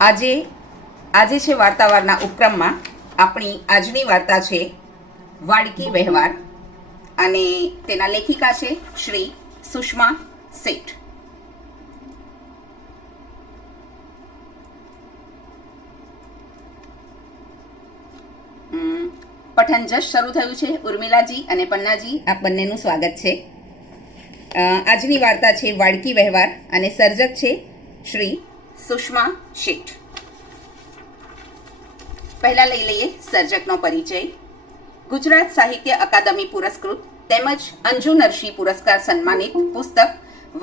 આજે આજે છે વાર્તાવારના ઉપક્રમમાં આપણી આજની વાર્તા છે વાડકી વ્યવહાર અને તેના લેખિકા છે શ્રી સુષ્મા શેઠ. પઠન જસ્ટ શરૂ થયું છે. ઉર્મિલાજી અને પન્નાજી આપ બંનેનું સ્વાગત છે. આજની વાર્તા છે વાડકી વ્યવહાર અને સર્જક છે શ્રી સુષ્મા શેઠ. પહેલા લઈ લઈએ સર્જકનો પરિચય. ગુજરાત સાહિત્ય અકાદમી પુરસ્કૃત તેમજ અંજુ નરશી પુરસ્કાર સન્માનિત પુસ્તક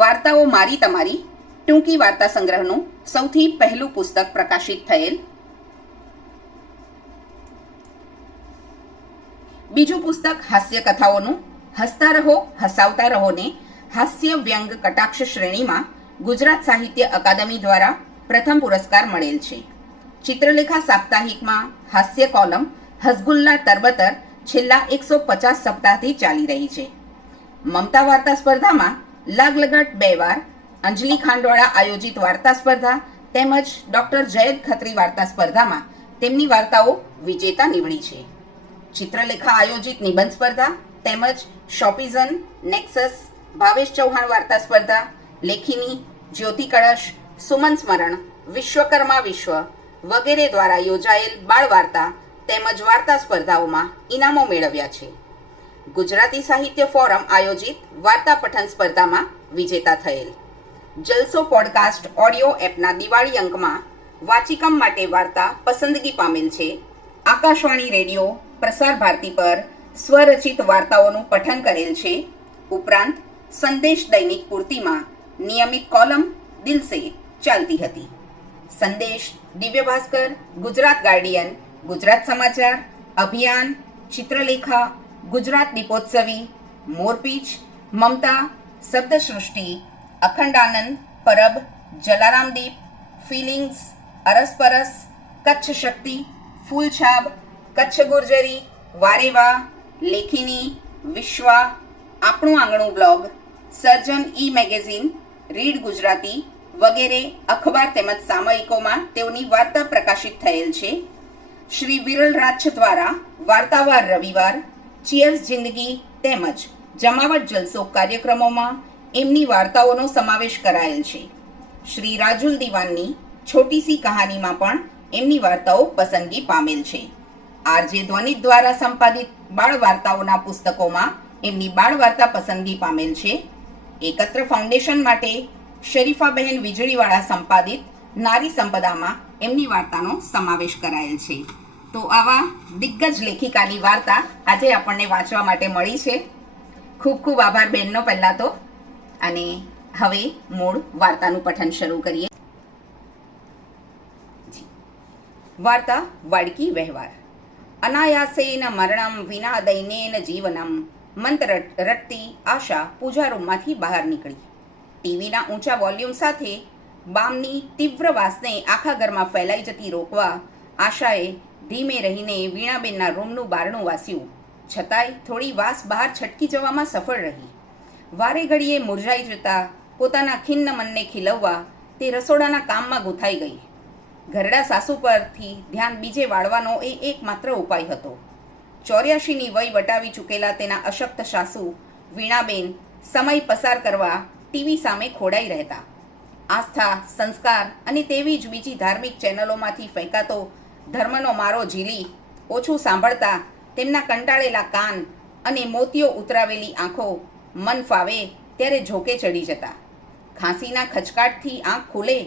વાર્તાઓ મારી તમારી ટૂંકી વાર્તા સંગ્રહનું સૌથી પહેલું પુસ્તક પ્રકાશિત થયેલ. બીજું પુસ્તક હાસ્ય કથાઓનું હસતા રહો હસાવતા રહોને હાસ્ય વ્યંગ કટાક્ષ શ્રેણીમાં ગુજરાત સાહિત્ય અકાદમી દ્વારા પ્રથમ પુરસ્કાર મળેલ છે. ચિત્રલેખા સાપ્તાહિકમાં હાસ્ય કોલમ હસગુલ્લા તરબતર છેલ્લા 150 સપ્તાહથી ચાલી રહી છે. મમતા વાર્તા સ્પર્ધામાં લાગલગાટ 2 વાર, અંજલિ ખાંડવાળા આયોજિત વાર્તા સ્પર્ધા તેમજ ડોક્ટર જયદ ખત્રી વાર્તા સ્પર્ધામાં તેમની વાર્તાઓ વિજેતા નીવડી છે. ચિત્રલેખા આયોજિત નિબંધ સ્પર્ધા તેમજ શોપિઝન, નેક્સસ, ભાવેશ ચૌહાણ વાર્તા સ્પર્ધા, લેખિની, જ્યોતિ કળશ, સુમન સ્મરણ, વિશ્વકર્મા વિશ્વ વગેરે દ્વારા યોજાયેલ બાળ વાર્તા તેમજ વાર્તા સ્પર્ધાઓમાં ઇનામો મેળવ્યા છે. ગુજરાતી સાહિત્ય ફોરમ આયોજિત વાર્તા પઠન સ્પર્ધામાં વિજેતા થયેલ. જલસો પોડકાસ્ટ ઓડિયો એપના દિવાળી અંકમાં વાચિકમ માટે વાર્તા પસંદગી પામેલ છે. આકાશવાણી રેડિયો પ્રસાર ભારતી પર સ્વરચિત વાર્તાઓનું પઠન કરેલ છે. ઉપરાંત સંદેશ દૈનિક પૂર્તિમાં નિયમિત કોલમ દિલસે ચાલતી હતી. સંદેશ, દિવ્ય ભાસ્કર, ગુજરાત ગાર્ડિયન, ગુજરાત સમાચાર, અભિયાન, ચિત્રલેખા, ગુજરાત દીપોત્સવી, મોરપીચ, મમતા, શબ્દસૃષ્ટિ, અખંડાનંદ, પરબ, જલારામદીપ, ફિલિંગ્સ, અરસપરસ, કચ્છ શક્તિ, ફૂલછાબ, કચ્છ ગુર્જરી, વારેવા, લેખિની, વિશ્વા, આપણું આંગણું બ્લોગ, સર્જન ઈ મેગેઝિન, રીડ ગુજરાતી વગેરે અખબાર તેમજ સામયિકોમાં તેઓની વાર્તા પ્રકાશિત થયેલ છે. શ્રી વિરલ રાછ દ્વારા વાર્તાવાર રવિવાર, ચિયર્સ જિંદગી તેમજ જમાવટ જલસો કાર્યક્રમોમાં એમની વાર્તાઓનો સમાવેશ કરાયેલ છે. શ્રી રાજુલ દિવાનની છોટી સી કહાનીમાં પણ એમની વાર્તાઓ પસંદગી પામેલ છે. આરજે ધ્વનિત દ્વારા સંપાદિત બાળ વાર્તાઓના પુસ્તકોમાં એમની બાળ વાર્તા પસંદગી પામેલ છે. એકત્ર ફાઉન્ડેશન માટે શરીફાબહેન વીજળીવાળા સંપાદિત નારી સંપદામાં એમની વાર્તાનો સમાવેશ કરાયેલ છે. તો આવા દિગ્ગજ લેખિકાની વાર્તા આજે આપણને વાંચવા માટે મળી છે. ખૂબ ખૂબ આભાર બહેનનો પહેલાં તો. અને હવે મૂળ વાર્તાનું પઠન શરૂ કરીએ. વાર્તા વાડકી વ્યવહાર. અનાયાસેન મરણમ વિના દૈનેન જીવનમ મંત્ર રટતી આશા પૂજા રૂમમાંથી બહાર નીકળી. ટીવીના ઊંચા વોલ્યુમ સાથે બામની તીવ્ર વાસને આખા ઘરમાં ફેલાઈ જતી રોકવા આશાએ ધીમે રહીને વીણાબેનના રૂમનું બારણું વાસ્યું. છતાંય થોડી વાસ બહાર છટકી જવામાં સફળ રહી. વારે ઘડીએ મુરઝાઈ જતા પોતાના ખિન્ન મનને ખીલવવા તે રસોડાના કામમાં ગૂંથાઈ ગઈ. ઘરડા સાસુ પરથી ધ્યાન બીજે વાળવાનો એ એકમાત્ર ઉપાય હતો. 84ની વય વટાવી ચૂકેલા તેના અશક્ત સાસુ વીણાબેન સમય પસાર કરવા ટીવી સામે ખોડાઈ રહેતા. આસ્થા, સંસ્કાર અને તેવી જ બીજી ધાર્મિક ચેનલોમાંથી ફેંકાતો ધર્મનો મારો ઝીલી ઓછું સાંભળતા તેમના કંટાળેલા કાન અને મોતીઓ ઉતરાવેલી આંખો મન ફાવે ત્યારે ઝોકે ચડી જતા. ખાંસીના ખચકાટથી આંખ ખુલે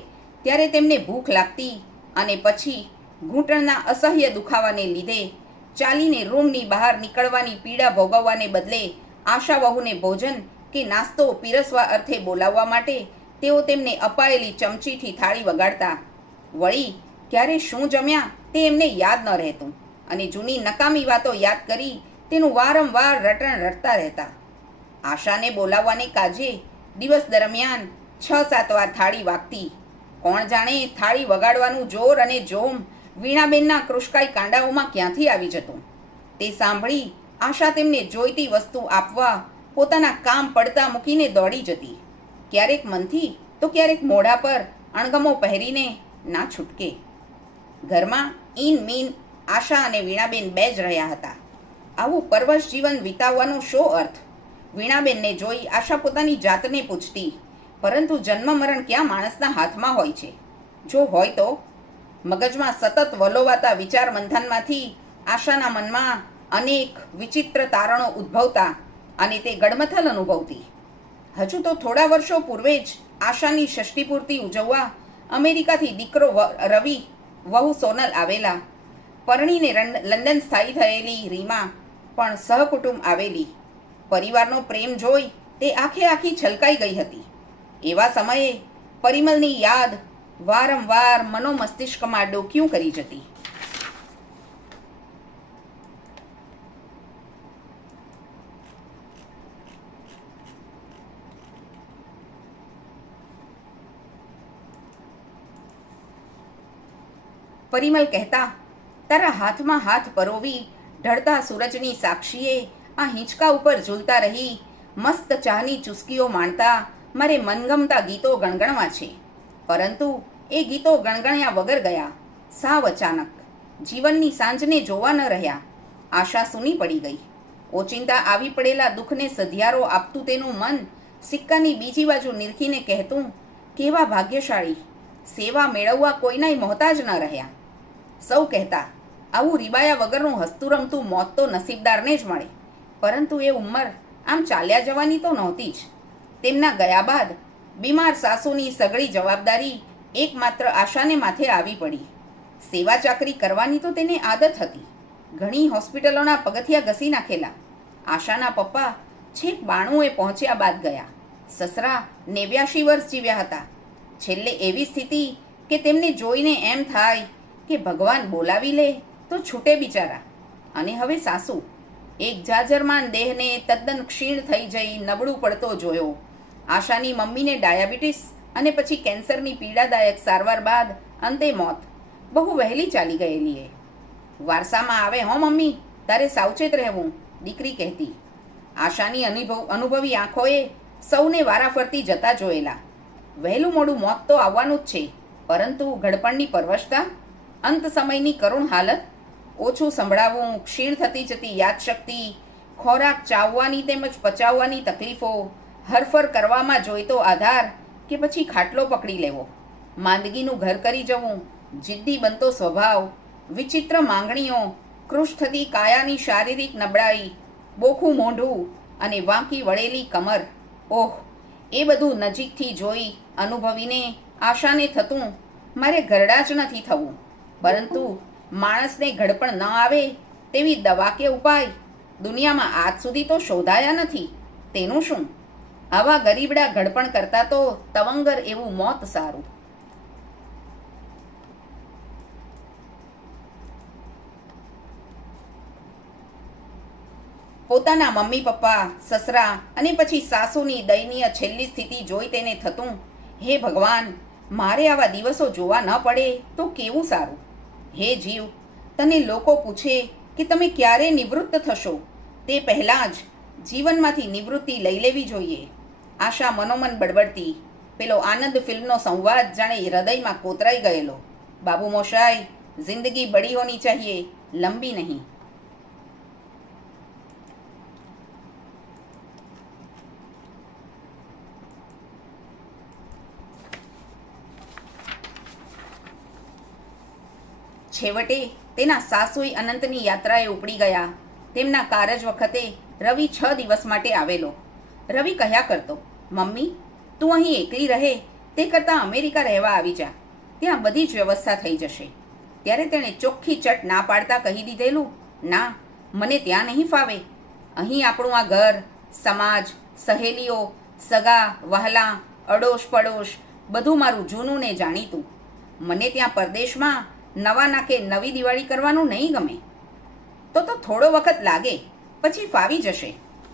ત્યારે તેમને ભૂખ લાગતી અને પછી ઘૂંટણના અસહ્ય દુખાવાને લીધે ચાલીને રૂમની બહાર નીકળવાની પીડા ભોગવવાને બદલે આશા વહુને ભોજન કે નાસ્તો પીરસવા અર્થે બોલાવવા માટે તેઓ તેમને અપાયેલી ચમચીથી થાળી વગાડતા. વળી ક્યારે શું જમ્યા તે એમને યાદ ન રહેતું અને જૂની નકામી વાતો યાદ કરી તેનું વારંવાર રટણ રટતા રહેતા. આશાને બોલાવવાને કાજે દિવસ દરમિયાન 6-7 વાર થાળી વાગતી. કોણ જાણે થાળી વગાડવાનું જોર અને જોમ વીણાબેનના કૃષ્કાઈ કાંડાઓમાં ક્યાંથી આવી જતું. તે સાંભળી આશા તેમને જોઈતી વસ્તુ આપવા પોતાના કામ પડતા મૂકીને દોડી જતી. ક્યારેક મનથી તો ક્યારેક મોઢા પર અણગમો પહેરીને ના છૂટકે. ઘરમાં ઈન મીન આશા અને વીણાબેન બે જ રહ્યા હતા. આવું પરવશ જીવન વિતાવવાનો શો અર્થ? વીણાબેનને જોઈ આશા પોતાની જાતને પૂછતી, પરંતુ જન્મ મરણ ક્યાં માણસના હાથમાં હોય છે? જો હોય તો? મગજમાં સતત વલોવાતા વિચાર મંથનમાંથી આશાના મનમાં અનેક વિચિત્ર તારણો ઉદ્ભવતા અને તે ગડમથલ અનુભવતી. હજુ તો થોડા વર્ષો પૂર્વે જ આશાની ષષ્ઠી ઉજવવા અમેરિકાથી દીકરો રવિ, વહુ સોનલ આવેલા. પરણીને લંડન સ્થાયી થયેલી રીમા પણ સહકુટુંબ આવેલી. પરિવારનો પ્રેમ જોઈ તે આખી છલકાઈ ગઈ હતી. એવા સમયે પરિમલની યાદ વારંવાર મનોમસ્તિષ્કમાં ડોકિયું કરી જતી. પરિમલ કહેતા, તારા હાથમાં હાથ પરોવી ઢળતા સૂરજની સાક્ષીએ આ હિંચકા ઉપર ઝૂલતા રહી મસ્ત ચાની ચુસ્કીઓ માણતા મારે મનગમતા ગીતો ગણગણવા છે. પરંતુ એ ગીતો ગણગણ્યા વગર ગયા. સાવ અચાનક જીવનની સાંજને જોવા ન રહ્યા. આશા સૂની પડી ગઈ. ઓચિંતા આવી પડેલા દુઃખને સધિયારો આપતું તેનું મન સિક્કાની બીજી બાજુ નિરખીને કહેતું, કેવા ભાગ્યશાળી, સેવા મેળવવા કોઈનાય મોહતાજ ન રહ્યા. સૌ કહેતા, આવું રીબાયા વગરનું હસતું રમતું મોત તો નસીબદારને જ મળે. પરંતુ એ ઉંમર આમ ચાલ્યા જવાની તો નહોતી જ. તેમના ગયા બાદ બીમાર સાસુની સઘળી જવાબદારી એકમાત્ર આશાને માથે આવી પડી. સેવા ચાકરી કરવાની તો તેને આદત હતી. ઘણી હોસ્પિટલોના પગથિયા ઘસી નાખેલા. આશાના પપ્પા છેક 92 પહોંચ્યા બાદ ગયા. સસરા 89 વર્ષ જીવ્યા હતા. છેલ્લે એવી સ્થિતિ કે તેમને જોઈને એમ થાય કે ભગવાન બોલાવી લે તો છૂટે બિચારા. અને હવે સાસુ એક જાજરમાન દેહને તદ્દન ક્ષીણ થઈ જઈ નબળું પડતો જોયો. આશાની મમ્મીને ડાયાબિટીસ અને પછી કેન્સરની પીડાદાયક સારવાર બાદ અંતે મોત. બહુ વહેલી ચાલી ગયેલી એ. વારસામાં આવે હો મમ્મી, તારે સાવચેત રહેવું, દીકરી કહેતી. આશાની અનુભવી આંખોએ સૌને વારાફરતી જતા જોયેલા. વહેલું મોડું મોત તો આવવાનું જ છે, પરંતુ ઘડપણની પરવશતા, અંત સમયની કરુણ હાલત, ઓછું સંભળાવવું, ક્ષીણ થતી જતી યાદશક્તિ, ખોરાક ચાવવાની તેમજ પચાવવાની તકલીફો, હરફર કરવામાં જોઈતો આધાર કે પછી ખાટલો પકડી લેવો, માંદગીનું ઘર કરી જવું, જિદ્દી બનતો સ્વભાવ, વિચિત્ર માંગણીઓ, કૃશ થતી કાયાની શારીરિક નબળાઈ, બોખું મોઢું અને વાંકી વળેલી કમર. ઓહ, એ બધું નજીકથી જોઈ અનુભવીને આશાને થતું, મારે ઘરડા જ નથી થવું. પરંતુ માણસને ઘડપણ ન આવે તેવી દવા કે ઉપાય દુનિયામાં આજ સુધી તો શોધાયા નથી. તેનું શું? આવા ગરીબડા ઘડપણ કરતાં તો તવંગર એવું મોત સારું. પોતાના મમ્મી પપ્પા, સસરા અને પછી સાસુની દયનીય છેલ્લી સ્થિતિ જોઈ તેને થતું, હે ભગવાન, મારે આવા દિવસો જોવા ન પડે તો કેવું સારું. હે જીવ, તને લોકો પૂછે કે તમે ક્યારે નિવૃત્ત થશો, તે પહેલાં જ જીવનમાંથી નિવૃત્તિ લઈ લેવી જોઈએ. આશા મનોમન બડબડતી. પેલો આનંદ ફિલ્મનો સંવાદ જાણે હૃદયમાં કોતરાઈ ગયેલો. બાબુ મોશાય, જિંદગી બડી હોની ચાહીએ, લંબી નહીં. છેવટે તેના સાસુય અનંતની યાત્રાએ ઉપડી ગયા. તેમના કારજ વખતે રવિ 6 દિવસ માટે આવેલો. રવિ કહ્યા કરતો, મમ્મી, તું અહીં એકલી રહે તે કરતાં અમેરિકા રહેવા આવી જા, ત્યાં બધી જ વ્યવસ્થા થઈ જશે. ત્યારે તેણે ચોખ્ખી ચટ ના પાડતા કહી દીધેલું, ના, મને ત્યાં નહીં ફાવે. અહીં આપણું આ ઘર, સમાજ, સહેલીઓ, સગા વહાલા, અડોશ પડોશ બધું મારું જૂનું ને જાણીતું. મને ત્યાં પરદેશમાં નવા નાકે નવી દિવાળી કરવાનું નહીં ગમે. તો થોડો વખત લાગે, પછી ફાવી જશે.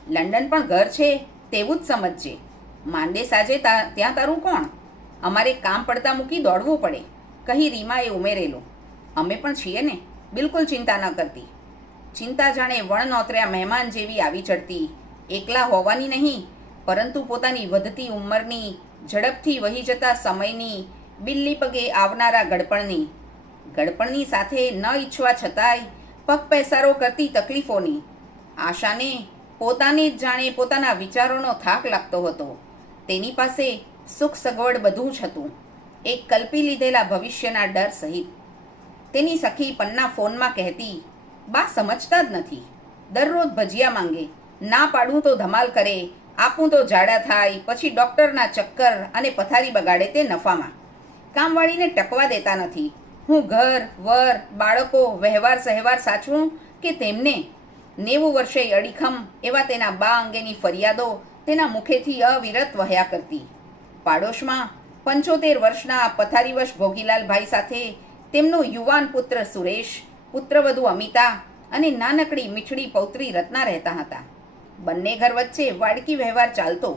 લંડન પણ ઘર છે તેવું જ સમજજે. માંદે સાજે ત્યાં તારું કોણ? અમારે કામ પડતા મૂકી દોડવું પડે, કહી રીમાએ ઉમેરેલું. અમે પણ છીએ ને, બિલકુલ ચિંતા ન કરતી. ચિંતા જાણે વણ નોતર્યા મહેમાન જેવી આવી ચડતી. એકલા હોવાની નહીં, પરંતુ પોતાની વધતી ઉંમરની, ઝડપથી વહી જતા સમયની બિલ્લી પગે આવનારા ગડપણની સાથે ન ઈચ્છવા છતાંય પગ પેસારો કરતી તકલીફોની આશાને પોતાને જ જાણે પોતાના વિચારોનો થાક લાગતો હતો. તેની પાસે સુખ સગવડ બધું જ હતું, એક કલ્પી લીધેલા ભવિષ્યના ડર સહિત. તેની સખી પન્ના ફોનમાં કહેતી, બા સમજતા જ નથી, દરરોજ ભજીયા માંગે, ના પાડું તો ધમાલ કરે, આપું તો જાડા થાય, પછી ડૉક્ટરના ચક્કર અને પથારી બગાડે તે નફામાં. કામવાળીને ટકવા દેતા નથી. હું ઘર વર બાળકો વ્યવહાર સહેવાર સાચવું કે તેમને? 90 વર્ષે અડીખમ એવા તેના બા અંગેની ફરિયાદો તેના મુખેથી અવિરત વહ્યા કરતી. પાડોશમાં 75 વર્ષના પથારીવશ ભોગીલાલભાઈ સાથે તેમનો યુવાન પુત્ર સુરેશ, પુત્રવધુ અમિતા અને નાનકડી મીઠડી પૌત્રી રત્ના રહેતા હતા. બંને ઘર વચ્ચે વાડકી વ્યવહાર ચાલતો.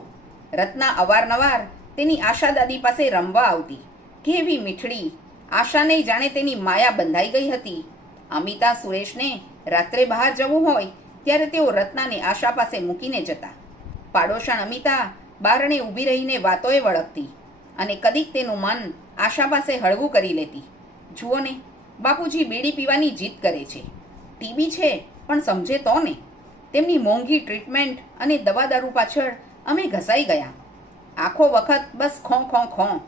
રત્ના અવારનવાર તેની આશા દાદી પાસે રમવા આવતી. કેવી મીઠડી! આશાને જાણે તેની માયા બંધાઈ ગઈ હતી. અમિતા સુરેશને રાત્રે બહાર જવું હોય ત્યારે તેઓ રત્નાને આશા પાસે મૂકીને જતા. પાડોશણ અમિતા બારણે ઊભી રહીને વાતોએ વળગતી અને કદીક તેનું મન આશા પાસે હળવું કરી લેતી. જુઓ ને, બાપુજી બીડી પીવાની જીદ કરે છે, ટીબી છે પણ સમજે તો ને. તેમની મોંઘી ટ્રીટમેન્ટ અને દવા દારૂ પાછળ અમે ઘસાઈ ગયા. આખો વખત બસ ખોં ખોં ખોં.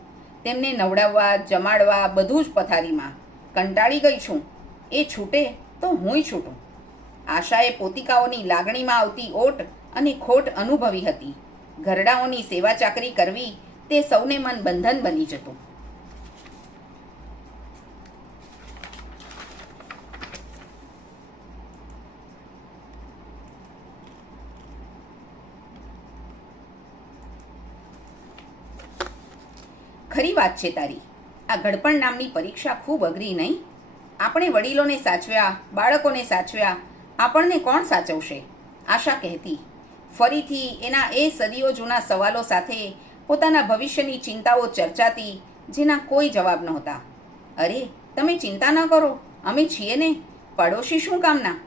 તેમને નવડાવવા જમાડવા બધું જ પથારીમાં. કંટાળી ગઈ છું. એ છૂટે તો હુંય છૂટું. આશાએ પોતિકાઓની લાગણીમાં આવતી ઓટ અને ખોટ અનુભવી હતી. ઘરડાઓની સેવા ચાકરી કરવી તે સૌને મન બંધન બની જતું. ખરી વાત છે તારી. આ ઘડપણ નામની પરીક્ષા ખૂબ અઘરી નહીં? આપણે વડીલોને સાચવ્યા, બાળકોને સાચવ્યા, આપણને કોણ સાચવશે? આશા કહેતી. ફરીથી એના એ સદીઓ જૂના સવાલો સાથે પોતાના ભવિષ્યની ચિંતાઓ ચર્ચાતી, જેના કોઈ જવાબ નહોતા. અરે તમે ચિંતા ન કરો, અમે છીએ ને, પડોશી શું કામના?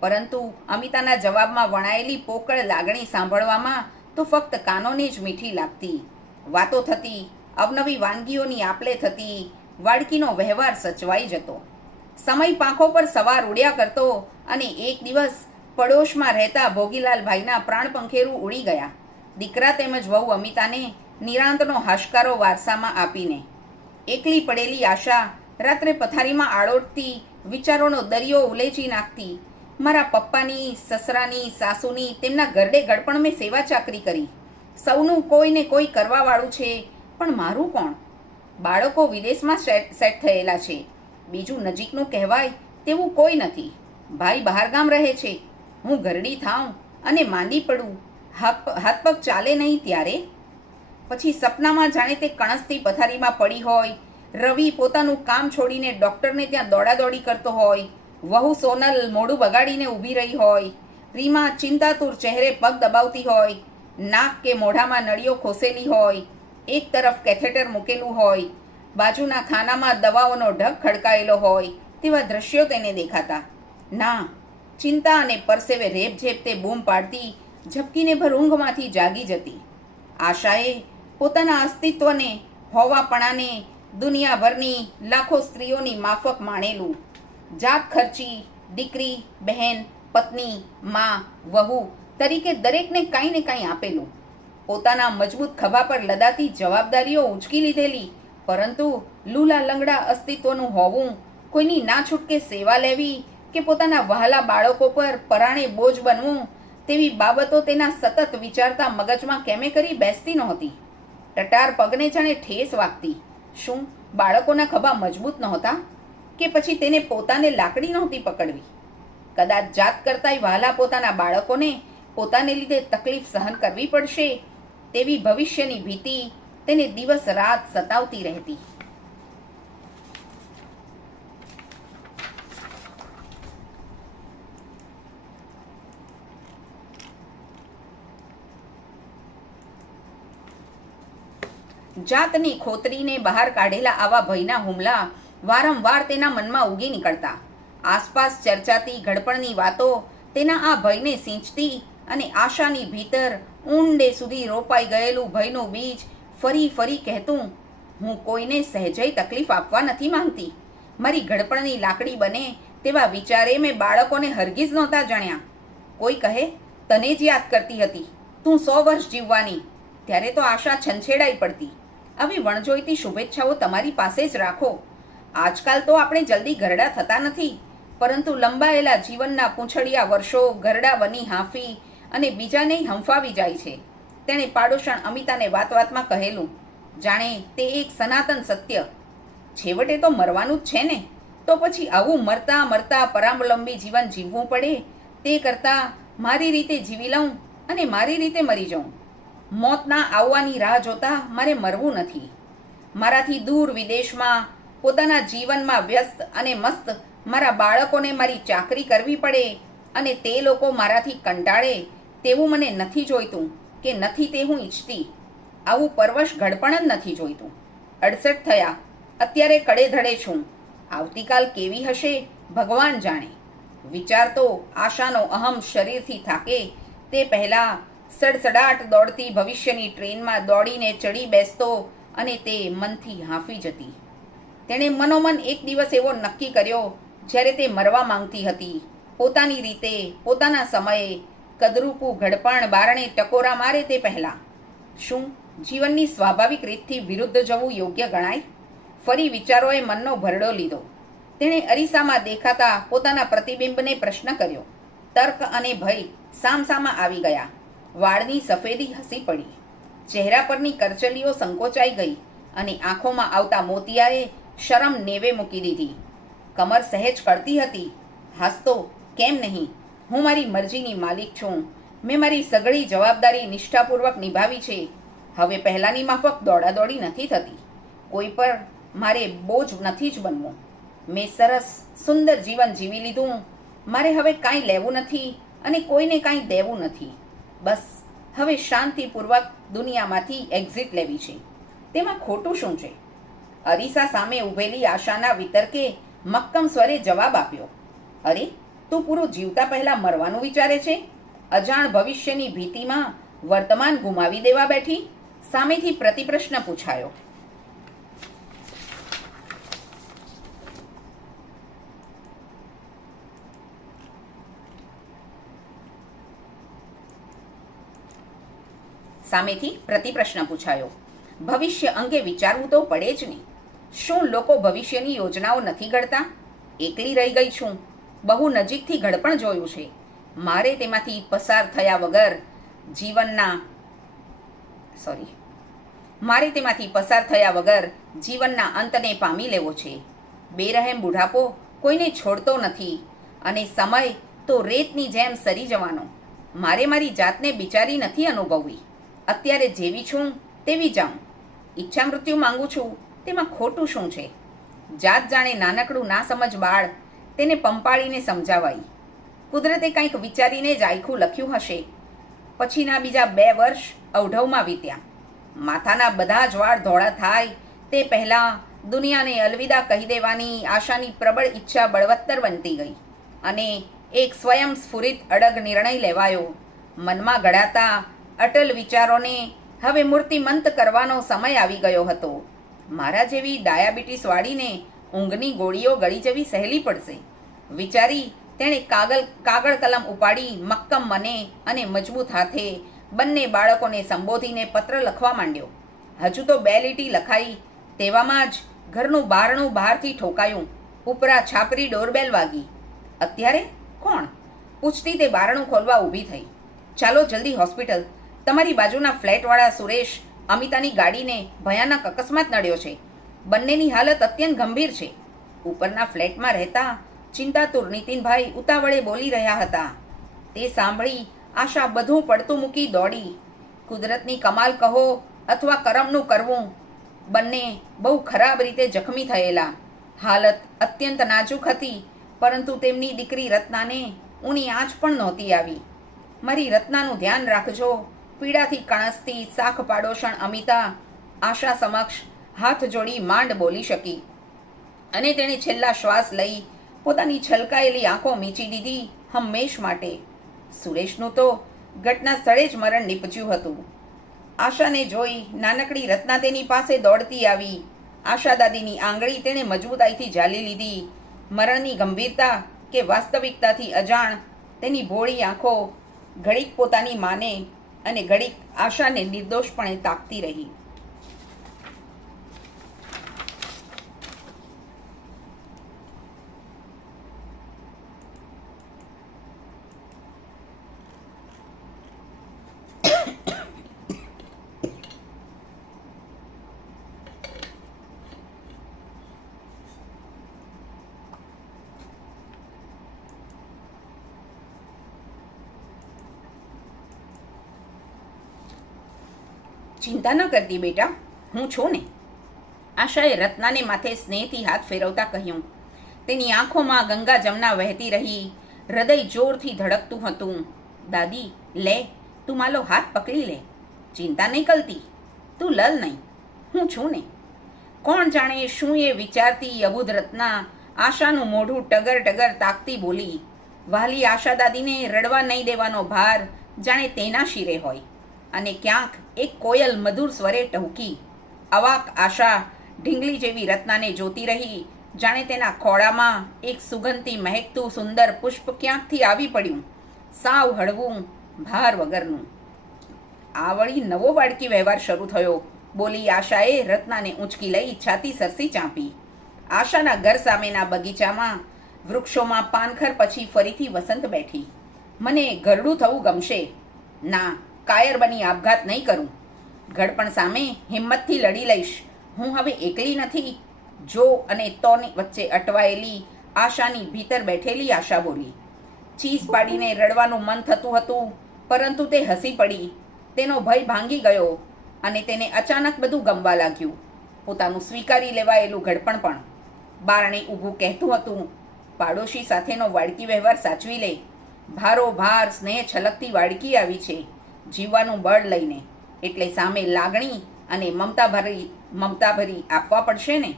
પરંતુ અમિતાના જવાબમાં વણાયેલી પોકળ લાગણી સાંભળવામાં તો ફક્ત કાનોને જ મીઠી લાગતી. વાતો થતી, અવનવી વાનગીઓની આપલે થતી, વાડકીનો વ્યવહાર સચવાઈ જતો. સમય પાંખો પર સવાર ઉડ્યા કરતો અને એક દિવસ પડોશમાં રહેતા ભોગીલાલભાઈના પ્રાણપંખેરું ઉડી ગયા. દીકરા તેમજ વહુ અમિતાને નિરાંતનો હાશકારો વારસામાં આપીને. એકલી પડેલી આશા રાત્રે પથારીમાં આળોટતી, વિચારોનો દરિયો ઉલેચી નાખતી. મારા પપ્પાની, સસરાની, સાસુની, તેમના ગરડે ગડપણ મેં સેવા ચાકરી કરી. સૌનું કોઈને કોઈ કરવાવાળું છે, પણ મારું કોણ? બાળકો વિદેશમાં સેટ થયેલા છે. બીજું નજીકનું કહેવાય તેવું કોઈ નથી. ભાઈ બહારગામ રહે છે. હું ઘરડી થાઉં અને માંદી પડું, હાથ પગ ચાલે નહીં ત્યારે? પછી સપનામાં જાણે તે કણસથી પથારીમાં પડી હોય, રવિ પોતાનું કામ છોડીને ડૉક્ટરને ત્યાં દોડાદોડી કરતો હોય, વહુ સોનલ મોઢું બગાડીને ઊભી રહી હોય, રીમા ચિંતાતુર ચહેરે પગ દબાવતી હોય, નાક કે મોઢામાં નળીઓ ખોસેલી હોય, એક તરફ કેથેટર મૂકેલું હોય, બાજુના ખાનામાં દવાઓનો ઢગ ખડકાયેલો હોય, તેવા દ્રશ્યો તેને દેખાતા. ના, ચિંતા અને પરસેવે રેબઝેબ તે બૂમ પાડતી, ઝપકીને ભર ઊંઘમાંથી જાગી જતી. આશાએ પોતાના અસ્તિત્વને, હોવાપણાને દુનિયાભરની લાખો સ્ત્રીઓની માફક માણેલું. જાત ખર્ચી, દીકરી, બહેન, પત્ની, મા, વહુ તરીકે દરેકને કાંઈ ને કાંઈ આપેલું. પોતાના મજબૂત ખભા પર લદાતી જવાબદારીઓ ઉંચકી લીધેલી, પરંતુ લૂલા લંગડા અસ્તિત્વનું હોવું, કોઈની ના છૂટકે સેવા લેવી કે પોતાના વહાલા બાળકો પર પરાણે બોજ બનવું, તેવી બાબતો તેના સતત વિચારતા મગજમાં કેમે કરી બેસતી નહોતી. ટટાર પગને જાણે ઠેસ વાગતી. શું બાળકોના ખભા મજબૂત નહોતા? કે પછી તેને પોતાને લાકડી નહોતી પકડવી? કદાચ જાત કરતાંય વહાલા પોતાના બાળકોને પોતાને લીધે તકલીફ સહન કરવી પડશે, તેવી ભવિષ્યની ભીતિ તેને દિવસ રાત સતાવતી રહેતી. જાતની ખોતરીને બહાર કાઢેલા આવા ભયના હુમલા વારંવાર તેના મનમાં ઉગી નીકળતા. આસપાસ ચર્ચાતી ઘડપણની વાતો તેના આ ભયને સિંચતી અને આશાની ભીતર ઊંડે સુધી રોપાઈ ગયેલું ભયનું બીજ ફરી ફરી કહેતું, હું કોઈને સહેજય તકલીફ આપવા નથી માંગતી. મારી ઘડપણની લાકડી બને તેવા વિચારે મેં બાળકોને હરગીજ નહોતા જાણ્યા. કોઈ કહે તને જ યાદ કરતી હતી, તું 100 વર્ષ જીવવાની. ત્યારે તો આશા છંછેડાઈ પડતી. આવી વણજોઈતી શુભેચ્છાઓ તમારી પાસે જ રાખો. આજકાલ તો આપણે જલ્દી ઘરડા થતા નથી, પરંતુ લંબાયેલા જીવનના પૂંછડિયા વર્ષો ઘરડા બની હાંફી અને બીજાને હંફાવી જાય છે. તેણે પાડોશણ અમિતાને વાત વાતમાં કહેલું, જાણે તે એક સનાતન સત્ય. છેવટે તો મરવાનું જ છે ને, તો પછી આવું મરતા મરતા પરાવલંબી જીવન જીવવું પડે તે કરતાં મારી રીતે જીવી લઉં અને મારી રીતે મરી જાઉં. મોતના આવવાની રાહ જોતા મારે મરવું નથી. મારાથી દૂર વિદેશમાં પોતાના જીવનમાં વ્યસ્ત અને મસ્ત મારા બાળકોને મારી ચાકરી કરવી પડે અને તે લોકો મારાથી કંટાળે તેવું મને નથી જોઈતું કે નથી તે હું ઈચ્છતી. આવું પરવશ ઘડપણ જ નથી જોઈતું. 68 થયા, અત્યારે કડેધડે છું. આવતીકાલ કેવી હશે ભગવાન જાણે. વિચાર તો આશાનો અહમ શરીરથી થાકે તે પહેલાં સડસડાટ દોડતી ભવિષ્યની ટ્રેનમાં દોડીને ચડી બેસતો અને તે મનથી હાંફી જતી. તેણે મનોમન એક દિવસ એવો નક્કી કર્યો જ્યારે તે મરવા માંગતી હતી. પોતાની રીતે, પોતાના સમયે, કદરૂપું ઘડપણ બારણે ટકોરા મારે તે પહેલાં. શું જીવનની સ્વાભાવિક રીતથી વિરુદ્ધ જવું યોગ્ય ગણાય? ફરી વિચારોએ મનનો ભરડો લીધો. તેણે અરીસામાં દેખાતા પોતાના પ્રતિબિંબને પ્રશ્ન કર્યો. તર્ક અને ભય સામસામા આવી ગયા. વાળની સફેદી હસી પડી, ચહેરા પરની કરચલીઓ સંકોચાઈ ગઈ અને આંખોમાં આવતા મોતિયાએ શરમ નેવે મૂકી દીધી. કમર સહેજ કળતી હતી. હાસતો કેમ નહીં, હું મારી મરજીની માલિક છું. મેં મારી સઘળી જવાબદારી નિષ્ઠાપૂર્વક નિભાવી છે. હવે પહેલાંની માફક દોડાદોડી નથી થતી. કોઈ પર મારે બોજ નથી જ બનવું. મેં સરસ સુંદર જીવન જીવી લીધું. મારે હવે કાંઈ લેવું નથી અને કોઈને કાંઈ દેવું નથી. બસ હવે શાંતિપૂર્વક દુનિયામાંથી એક્ઝિટ લેવી છે. તેમાં ખોટું શું છે? અરીસા સામે ઊભેલી આશાના વિતર્કે મક્કમ સ્વરે જવાબ આપ્યો. અરે, તું પૂરું જીવતા પહેલાં મરવાનું વિચારે છે? અજાણ ભવિષ્યની ભીતિમાં વર્તમાન ગુમાવી દેવા બેઠી? સામેથી પ્રતિપ્રશ્ન પૂછાયો. ભવિષ્ય અંગે વિચારવું તો પડે જ નહીં. શું લોકો ભવિષ્યની યોજનાઓ નથી ઘડતા? એકલી રહી ગઈ છું. બહુ નજીકથી ઘડપણ જોયું છે. મારે તેમાંથી પસાર થયા વગર જીવનના અંતને પામી લેવો છે. બેરહેમ બુઢાપો કોઈને છોડતો નથી અને સમય તો રેતની જેમ સરી જવાનો. મારે મારી જાતને બિચારી નથી અનુભવવી. અત્યારે જેવી છું તેવી જાઉં. ઈચ્છા મૃત્યુ માંગુ છું, તેમાં ખોટું શું છે? જાત જાણે નાનકડું ના સમજ બાળ, તેને પંપાળીને સમજાવાઈ. કુદરતે કંઈક વિચારીને જ આખું લખ્યું હશે. પછીના બીજા 2 વર્ષ અવઢવમાં વીત્યા. માથાના બધા જ વાળ ધોળા થાય તે પહેલાં દુનિયાને અલવિદા કહી દેવાની આશાની પ્રબળ ઈચ્છા બળવત્તર બનતી ગઈ અને એક સ્વયં સ્ફુરિત અડગ નિર્ણય લેવાયો. મનમાં ઘડાતા અટલ વિચારોને હવે મૂર્તિમંત કરવાનો સમય આવી ગયો હતો. મારા જેવી ડાયાબિટીસવાળીને ઊંઘની ગોળીઓ ગળી જવી સહેલી પડશે વિચારી તેણે કાગળ કલમ ઉપાડી મક્કમ મને અને મજબૂત હાથે બંને બાળકોને સંબોધીને પત્ર લખવા માંડ્યો. હજુ તો 2 લીટી લખાઈ તેવામાં જ ઘરનું બારણું બહારથી ઠોકાયું. ઉપરા છાપરી ડોરબેલ વાગી. અત્યારે કોણ? પૂછતી તે બારણું ખોલવા ઊભી થઈ. ચાલો જલ્દી હોસ્પિટલ. તમારી બાજુના ફ્લેટવાળા સુરેશ અમિતાની ગાડીને ભયાનક અકસ્માત નડ્યો છે. બંનેની હાલત અત્યંત ગંભીર છે. ઉપરના ફ્લેટમાં રહેતા ચિંતાતુર નીતિનભાઈ ઉતાવળે બોલી રહ્યા હતા. તે સાંભળી આશા બધું પડતું મૂકી દોડી. કુદરતની કમાલ કહો અથવા કરમનું કરવું, બંને બહુ ખરાબ રીતે જખમી થયેલા. હાલત અત્યંત નાજુક હતી, પરંતુ તેમની દીકરી રત્નાને ઊની આંચ પણ નહોતી આવી. મારી રત્નાનું ધ્યાન રાખજો. પીડાથી કણસતી શાખ પાડોશણ અમિતા આશા સમક્ષ હાથ જોડી માંડ બોલી શકી અને તેણે છેલ્લા શ્વાસ લઈ પોતાની છલકાયેલી આંખો મીચી દીધી હંમેશ માટે. સુરેશનું તો ઘટના સ્થળે જ મરણ નીપજ્યું હતું. આશાને જોઈ નાનકડી રત્ના તેની પાસે દોડતી આવી. આશા દાદીની આંગળી તેણે મજબૂતાઈથી ઝાલી લીધી. મરણની ગંભીરતા કે વાસ્તવિકતાથી અજાણ તેની ભોળી આંખો ઘડીક પોતાની માને અને ઘડીક આશાને નિર્દોષપણે તાકતી રહી. ચિંતા ન કરતી બેટા, હું છું ને, આશાએ રત્નાને માથે સ્નેહથી હાથ ફેરવતા કહ્યું. તેની આંખોમાં ગંગા જમના વહેતી રહી. હૃદય જોરથી ધડકતું હતું. દાદી, લે, તું મારો હાથ પકડી લે. ચિંતા નહીં કરતી, તું લલ નહીં, હું છું ને. કોણ જાણે શું એ વિચારતી અબુધ રત્ના આશાનું મોઢું ટગર ટગર તાકતી બોલી. વહાલી આશા દાદીને રડવા નહીં દેવાનો ભાર જાણે તેના શિરે હોય. અને ક્યાંક એક કોયલ મધુર સ્વરે ટહુકી. અવાક આશા ઢીંગલી જેવી રત્નાને જોતી રહી, જાણે તેના ખોળામાં એક સુગંધથી મહેકતું સુંદર પુષ્પ ક્યાંકથી આવી પડ્યું, સાવ હળવું, ભાર વગરનું. આ વળી નવો વાડકી વ્યવહાર શરૂ થયો, બોલી આશાએ રત્નાને ઊંચકી લઈ છાતી સરસી ચાંપી. આશાના ઘર સામેના બગીચામાં વૃક્ષોમાં પાનખર પછી ફરીથી વસંત બેઠી. મને ઘરડું થવું ગમશે. ના, કાયર બની આપઘાત નહીં કરું. ઘડપણ સામે હિંમતથી લડી લઈશ. હું હવે એકલી નથી. જો અને તોની વચ્ચે અટવાયેલી આશાની ભીતર બેઠેલી આશા બોલી. ચીસ પાડીને રડવાનું મન થતું હતું, પરંતુ તે હસી પડી. તેનો ભય ભાંગી ગયો અને તેને અચાનક બધું ગમવા લાગ્યું. પોતાનું સ્વીકારી લેવાયેલું ઘડપણ પણ. બારણે ઊભું કહેતું હતું, પાડોશી સાથેનો વાડકી વ્યવહાર સાચવી લે. ભારો ભાર સ્નેહ છલકતી વાડકી આવી છે જીવવાનું બળ લઈને, એટલે સામે લાગણી અને મમતાભરી આપવા પડશે ને.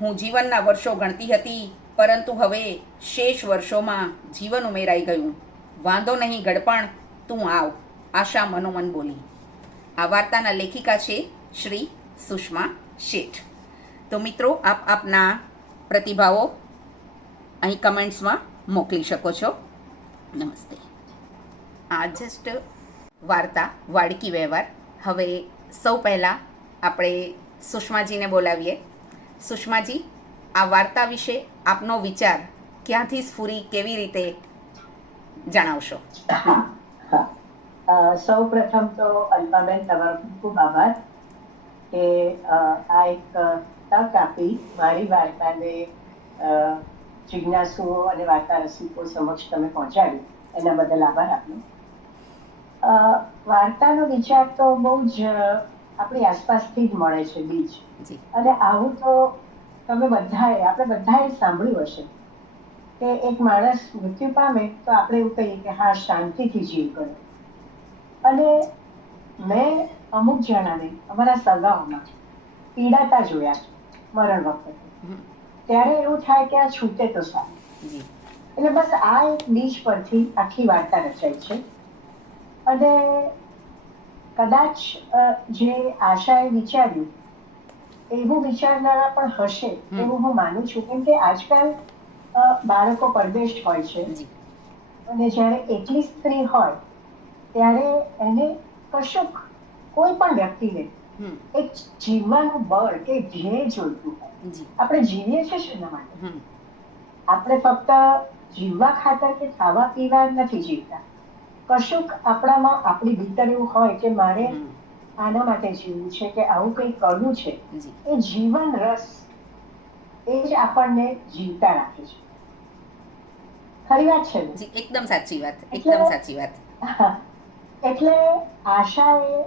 હું જીવનના વર્ષો ગણતી હતી, પરંતુ હવે શેષ વર્ષોમાં જીવન ઉમેરાઈ ગયું. વાંધો નહીં ગડપણ, તું આવ, આશા મનોમન બોલી. આ વાર્તાના લેખિકા છે શ્રી સુષ્મા શેઠ. તો મિત્રો, આપ આપના પ્રતિભાવો અહીં કમેન્ટ્સમાં મોકલી શકો છો. નમસ્તે. આ જસ્ટ વાર્તા વાડકી વ્યવહાર. હવે સૌ પહેલાં આપણે સુષ્માજીને બોલાવીએ. સુષ્માજી, આ વાર્તા વિશે આપનો વિચાર ક્યાંથી સ્ફુરી, કેવી રીતે જણાવશો? સૌ પ્રથમ તો અલ્પાબેન, તમારો ખૂબ ખૂબ આભાર કે આ એક તક આપી મારી વાર્તાને જિજ્ઞાસુઓ અને વાર્તા રસિકો સમક્ષ તમે પહોંચાડી, એના બદલ આભાર આપનો. વાર્તાનો વિચાર તો બહુ જ આપણી આસપાસથી જ મળે છે, બીજ. અને આવું તો આપણે બધાએ સાંભળ્યું હશે કે એક માણસ મૃત્યુ પામે તો આપણે એવું કહીએ કે હા, શાંતિથી જીવ કરો. અને મેં અમુક જણાને અમારા સગાઓમાં પીડાતા જોયા છે મરણ વખતે. ત્યારે એવું થાય કે આ છૂટે તો સારું. એટલે બસ આ એક બીજ પરથી આખી વાર્તા રચાઈ છે. અને કદાચ જે આશાએ વિચાર્યું એવું વિચારનારા પણ હશે એવું હું માનું છું. કેમ કે આજકાલ બાળકો પરદેશ હોય છે અને જ્યારે એકલી સ્ત્રી હોય ત્યારે એને કશુંક, કોઈ પણ વ્યક્તિને એક જીવવાનું બળ કે ધ્યેય જોઈતું હોય. આપણે જીવીએ છીએ શેના માટે? આપણે ફક્ત જીવવા ખાતર કે ખાવા પીવા નથી જીવતા. કશુંક આપણામાં આપણી ભીતર એવું હોય કે મારે આના માટે જીવવું છે, કે આવું કંઈ કરવું છે. એ જીવન રસ એ જ આપણને જીવતા રાખે છે. ખરી વાત છે ને? એકદમ સાચી વાત, એકદમ સાચી વાત. એટલે આશાએ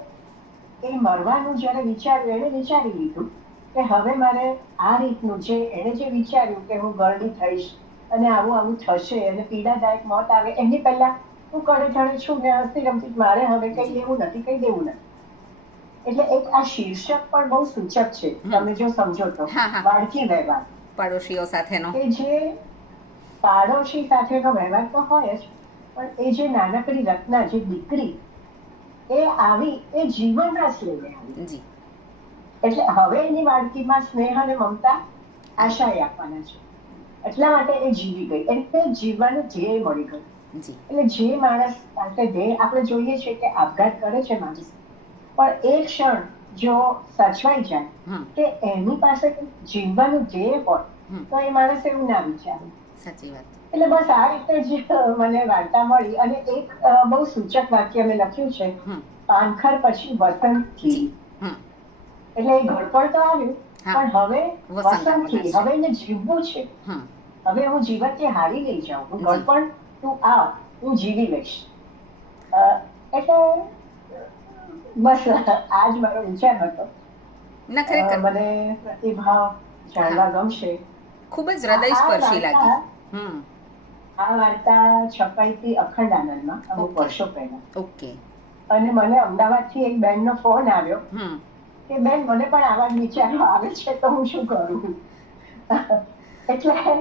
એ મરવાનું જ્યારે વિચાર્યું, એને વિચારી લીધું કે હવે મારે આ રીતનું જે એને જે વિચાર્યું કે હું ગરડી થઈશ અને આવું આવું થશે અને પીડાદાયક મોત આવે, એની પહેલા હું કડે ઠળે છું ને હસતી રમતી, મારે હવે કઈ લેવું નથી, કઈ દેવું નથી. એટલે એક આ શીર્ષક પણ બહુ સૂચક છે, તમે જો સમજો તો. વાડકી વ્યવહાર, પાડોશીઓ સાથેનો, કે જે પાડોશી સાથેનો વ્યવહાર તો હોય જ, પણ એ જે નાનકડી રત્ના, જે દીકરી, એ આવી, એ જીવન રસ લઈને આવી. જી એટલે હવે એની બાળકીમાં સ્નેહ અને મમતા આશાએ આપવાના છે. એટલા માટે એ જીવી ગઈ, એને જીવવાનું ધ્યેય મળી ગયું. જી એટલે જે માણસ પાસે ધ્યેય, આપણે જોઈએ છે કે આપઘાત કરે છે માણસ, પણ એક ક્ષણ જો સચવાઈ જાય હમ કે એની પાસે જીવવાનું ધ્યેય હોય હમ તો એ માણસ એવું ના વિચારે. સાચી વાત. એટલે બસ આ રીતે જ મને વાર્તા મળી. અને એક બહુ સૂચક વાક્ય મેં લખ્યું છે, હમ પાનખર પછી વસંત જી થી. હમ એટલે એ ઘડપણ તો આવ્યું, હા પણ હવે વસંત વસંત આવવાના થી, છે. હવે એને જીવવું છે. હમ હવે હું જીવનથી હારી નહીં જાઉં, હું જી ઘડપણ તું આ, હું જીવી લઈશ. એટલે બસ આ જ મારો વિચાર હતો. ના ખરેખર મને પ્રતિભાવ હા જાણવા ગમશે. ખૂબ જ આ આ હૃદયસ્પર્શી લાગી. વાર્તા હમ આ વાર્તા છપાઈ હતી અખંડ આનંદમાં અમુક ઓકે વર્ષો પહેલા. ઓકે. અને મને અમદાવાદથી એક બેનનો ફોન આવ્યો હમ કે બેન મને પણ આવા જ વિચારો આવે છે, તો હું શું કરું. એટલે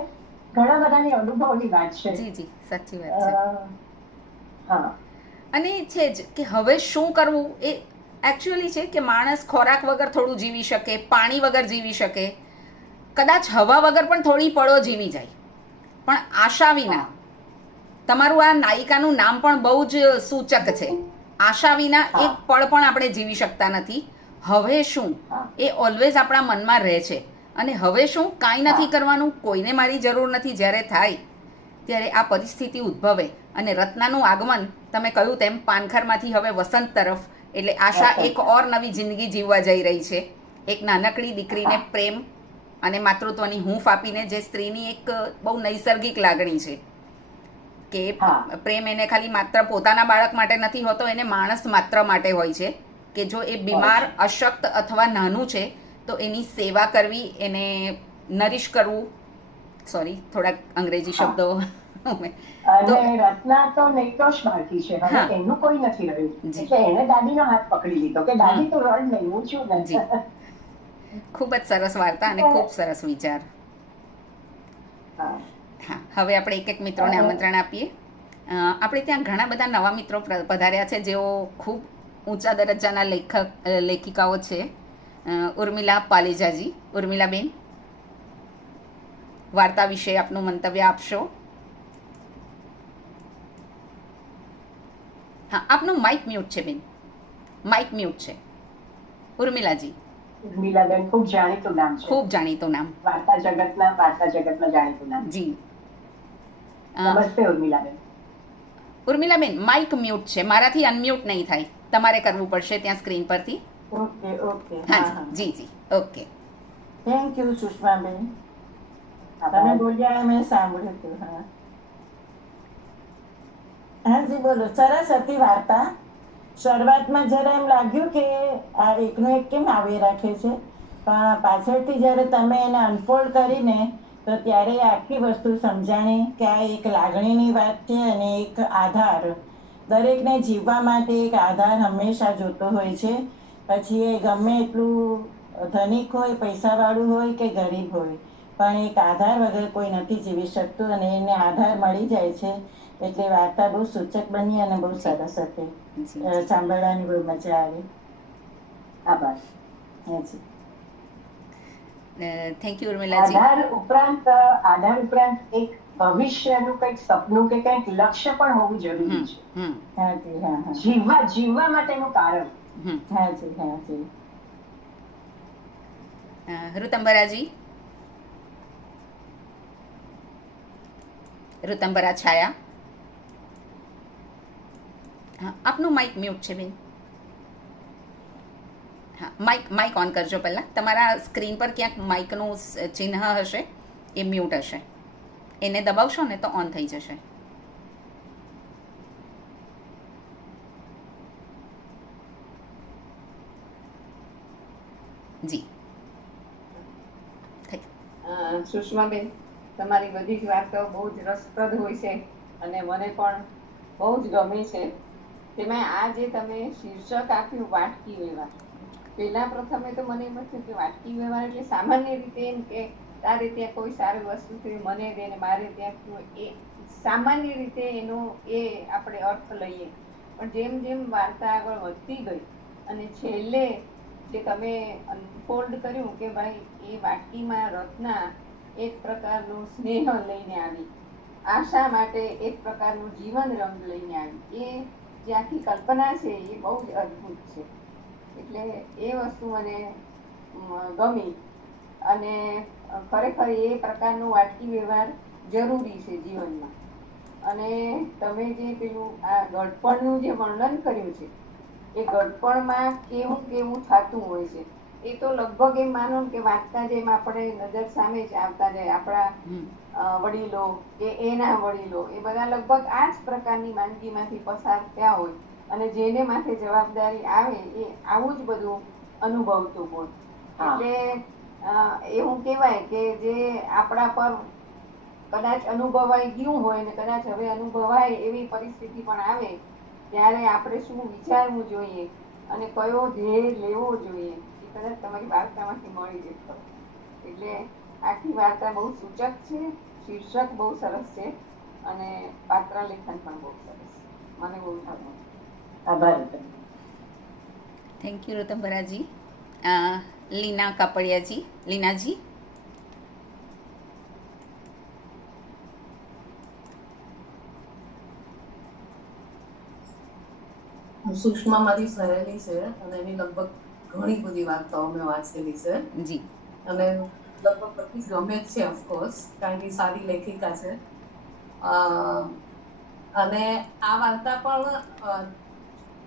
ઘણા બધાની અનુભવની વાત છે. જી જી સાચી વાત છે. હા. અને છે જ કે હવે શું કરવું એ એકચ્યુઅલી છે કે માણસ ખોરાક વગર થોડું જીવી શકે, પાણી વગર જીવી શકે, કદાચ હવા વગર પણ થોડી પળો જીવી જાય, પણ આશા વિના. હા તમારું આ નાયિકાનું નામ પણ બહુ જ સૂચક છે. આશા વિના એક હા પળ પણ આપણે જીવી શકતા નથી. હવે શું હા એ ઓલવેઝ આપણા મનમાં રહે છે. અને હવે શું, કાંઈ હા નથી કરવાનું, કોઈને મારી જરૂર નથી. જ્યારે થાય ત્યારે આ પરિસ્થિતિ ઉદ્ભવે અને રત્નાનું આગમન, તમે કહ્યું તેમ પાનખરમાંથી હવે વસંત તરફ, એટલે આશા એક વસંત. ઓર નવી જિંદગી જીવવા જઈ રહી છે. એક નાનકડી દીકરીને હા પ્રેમ અને માતૃત્વની હૂંફ આપીને, જે સ્ત્રીની એક બહુ નૈસર્ગિક લાગણી છે કે હા પ્રેમ એને ખાલી માત્ર પોતાના બાળક માટે નથી હોતો, એને માણસ માત્ર માટે હોય છે. કે જો એ હોય બીમાર, છે. અશક્ત અથવા નાનું છે તો એની સેવા કરવી, એને નરિશ કરવું. સોરી, થોડાક અંગ્રેજી હા શબ્દો તો અને રત્ના તો નિર્દોષ બાળકી છે, હવે હા એનું કોઈ નથી રહ્યું. જી એટલે એને દાદીનો હાથ પકડી લીધો કે હમ દાદી તું રડ નહીં, હું છું ને. જી ખૂબ જ સરસ વાર્તા અને ખૂબ સરસ વિચાર. હા હા, હવે આપણે એક એક મિત્રોને આમંત્રણ આપીએ. આપણે ત્યાં ઘણા બધા નવા મિત્રો પધાર્યા છે, જેઓ ખૂબ ઊંચા દરજ્જાના લેખિકાઓ છે. ઉર્મિલા પાલેજાજી. ઉર્મિલાબેન, વાર્તા વિશે આપનું મંતવ્ય આપશો. હા, આપનું માઇક મ્યુટ છે બેન, માઇક મ્યુટ છે. ઉર્મિલાજી. ઉર્મિલાબેન ખૂબ જાણીતું નામ છે, ખૂબ જાણીતું નામ. વાર્તા જગતમાં જાણીતું નામ છે. જી. નમસ્તે ઉર્મિલાબેન. ઉર્મિલાબેન, માઇક મ્યુટ છે, મારાથી અનમ્યુટ નહીં થાય, તમારે કરવું પડશે ત્યાં સ્ક્રીન પરથી. ઓકે ઓકે હા હા જી હા જી જી ઓકે. થેન્ક યુ સુષ્માબેન, તમે આભાર. બોલ્યા મેં સાંભળ્યું હતું. હા હાજી બોલો. સરસ હતી વાર્તા. શરૂઆતમાં જરા એમ લાગ્યું કે આ એકનું એક કેમ આવી રાખે છે, પણ પાછળથી જ્યારે તમે એને અનફોલ્ડ કરીને તો ત્યારે એ આખી વસ્તુ સમજાણી કે આ એક લાગણીની વાત છે અને એક આધાર. દરેકને જીવવા માટે એક આધાર હંમેશા જોતો હોય છે. પછી એ ગમે એટલું ધનિક હોય, પૈસાવાળું હોય કે ગરીબ હોય, પણ એક આધાર વગર કોઈ નથી જીવી શકતું, અને એને આધાર મળી જાય છે. એટલે વાર્તા બહુ સૂચક બની અને બહુ જી સરસ હતી. જી જી. સાંભળવાની બહુ મજા આવી. આભાર. હાજી. Thank you ઉર્મિલાજી. આધાર ઉપરાંત એક ભવિષ્યનું કંઈક સપનું કે કંઈક લક્ષ્ય પણ હોવું જરૂરી હમ છે. હમ હાજી હા હા જીવવા માટેનું કારણ. હમ. હાજી હાજી. ઋતંબરાજી. ઋતંબરા છાયા. હા, આપનું માઇક મ્યુટ છે બેન. હા, માઇક ઓન કરજો પહેલાં. તમારા સ્ક્રીન પર ક્યાંક માઇકનું ચિહ્ન હશે, એ મ્યુટ હશે. એને દબાવશો ને તો ઓન થઈ જશે. જી. સુષ્માબેન, તમારી બધી જ વાર્તાઓ બહુ જ રસપ્રદ હોય છે અને મને પણ બહુ જ ગમે છે. તેમાં આ જે તમે શીર્ષક આપ્યું, વાટકી વ્યવહાર, પહેલા પ્રથમે તો મને એમ થયું કે વાટકી વ્યવહાર એટલે સામાન્ય રીતે એમ કે તારે ત્યાં કોઈ સારી વસ્તુ છે મને દે ને મારે ત્યાં એ સામાન્ય રીતે એનો એ આપણે અર્થ લઈએ. પણ જેમ જેમ વાર્તા આગળ વધતી ગઈ અને છેલ્લે જે તમે અનફોલ્ડ કર્યું કે ભાઈ એ વાટકીમાં રત્ના એક પ્રકારનું સ્નેહ લઈને આવી, આશા માટે એક પ્રકારનું જીવન રંગ લઈને આવી, એ જે આખી કલ્પના છે એ બહુ જ અદ્ભુત છે. એટલે એ વસ્તુ મને ગમી અને ખરેખર એ પ્રકારનો વાટકી વ્યવહાર જરૂરી છે જીવનમાં. અને તમે જે પેલું આ ગળપણનું જે વર્ણન કર્યું છે એ ગળપણમાં કેવું કેવું થતું હોય છે એ તો લગભગ એમ માનો કે વાંચતા જેમ આપણે નજર સામે જ આવતા જાય આપણા વડીલો કે એના વડીલો એ બધા લગભગ આ જ પ્રકારની માંદગીમાંથી પસાર થયા હોય અને જેને માથે જવાબદારી આવે એ આવું જ બધું અનુભવતું હોય. એટલે એવું કહેવાય કે જે આપણા પર કદાચ અનુભવાઈ ગયું હોય ને કદાચ હવે અનુભવાય એવી પરિસ્થિતિ પણ આવે ત્યારે આપણે શું વિચારવું જોઈએ અને કયો ધ્યેય લેવો જોઈએ એ કદાચ તમારી વાર્તામાંથી મળી જતો. એટલે આખી વાર્તા બહુ સૂચક છે, શીર્ષક બહુ સરસ છે અને પાત્ર લેખન પણ બહુ સરસ. મને બહુ ગમ્યું. આભાર. થેન્ક યુ રતનબરાજી. લીના કાપડિયાજી, લીનાજી. સુષ્મા મારી સહેલી છે અને એની લગભગ ઘણી બધી વાર્તાઓ મેં વાંચેલી છે જી. અને લગભગ બધી ગમે જ છે ઓફકોર્સ, કારણ કે સારી લેખિકા છે. અને આ વાર્તા પણ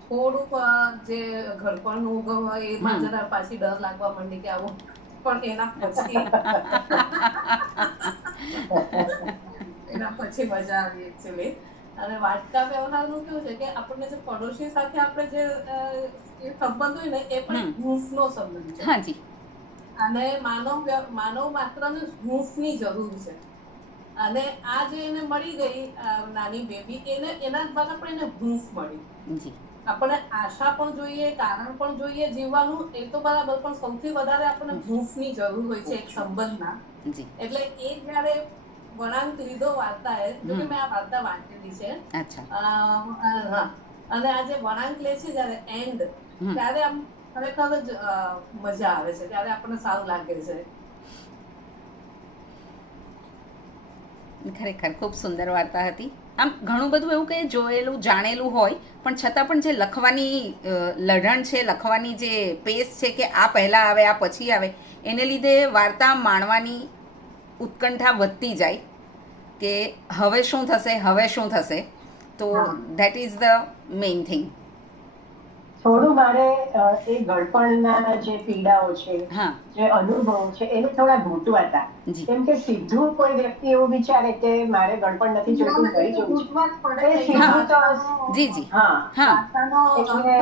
થોડુંક જે ઘડપણનું ઉગમ હોય એમાં જરા પાછી ડર લાગવા માંડી કે આવું, પણ એના પછી મજા આવી એકચ્યુઅલી. અને વાટકા વ્યવહારનું કેવું છે કે આપણને જે પડોશી સાથે આપણે જે સંબંધ હોય ને એ પણ હૂંફનો સંબંધ છે. હાજી. અને માનવ માત્રને હૂંફની જરૂર છે. અને આ જે એને મળી ગઈ નાની બેબી, એના દ્વારા પણ એને હૂંફ મળી. આપણે આશા પણ જોઈએ, કારણ પણ જોઈએ જીવવાનું, એ તો બરાબર, પણ સૌથી વધારે આપણને હૂંફની જરૂર હોય છે એક સંબંધના. એટલે એ જયારે વળાંક લીધો વાર્તાએ, જો કે મેં આ વાર્તા વાંચેલી છે, અને આ જે વળાંક લે છે જયારે એન્ડ, ત્યારે આમ ખરેખર જ મજા આવે છે, ત્યારે આપણને સારું લાગે છે. ખરેખર ખૂબ સુંદર વાર્તા હતી. આમ ઘણું બધું એવું કે જોયેલું જાણેલું હોય પણ છતાં પણ જે લખવાની લઢણ છે, લખવાની જે પેસ છે કે આ પહેલાં આવે આ પછી આવે, એને લીધે વાર્તા માણવાની ઉત્કંઠા વધતી જાય કે હવે શું થશે, હવે શું થશે. તો that is the main thing. થોડું મારે એ ગળપણના જે પીડાઓ છે, જે અનુભવો છે, એને થોડા ઘૂંટવા હતા. કેમ કે સીધું કોઈ વ્યક્તિ એવું વિચારે કે મારે ગળપણ નથી જોઈતું, કરી જવું છે, એ સીધું તો જી જી. હા. એટલે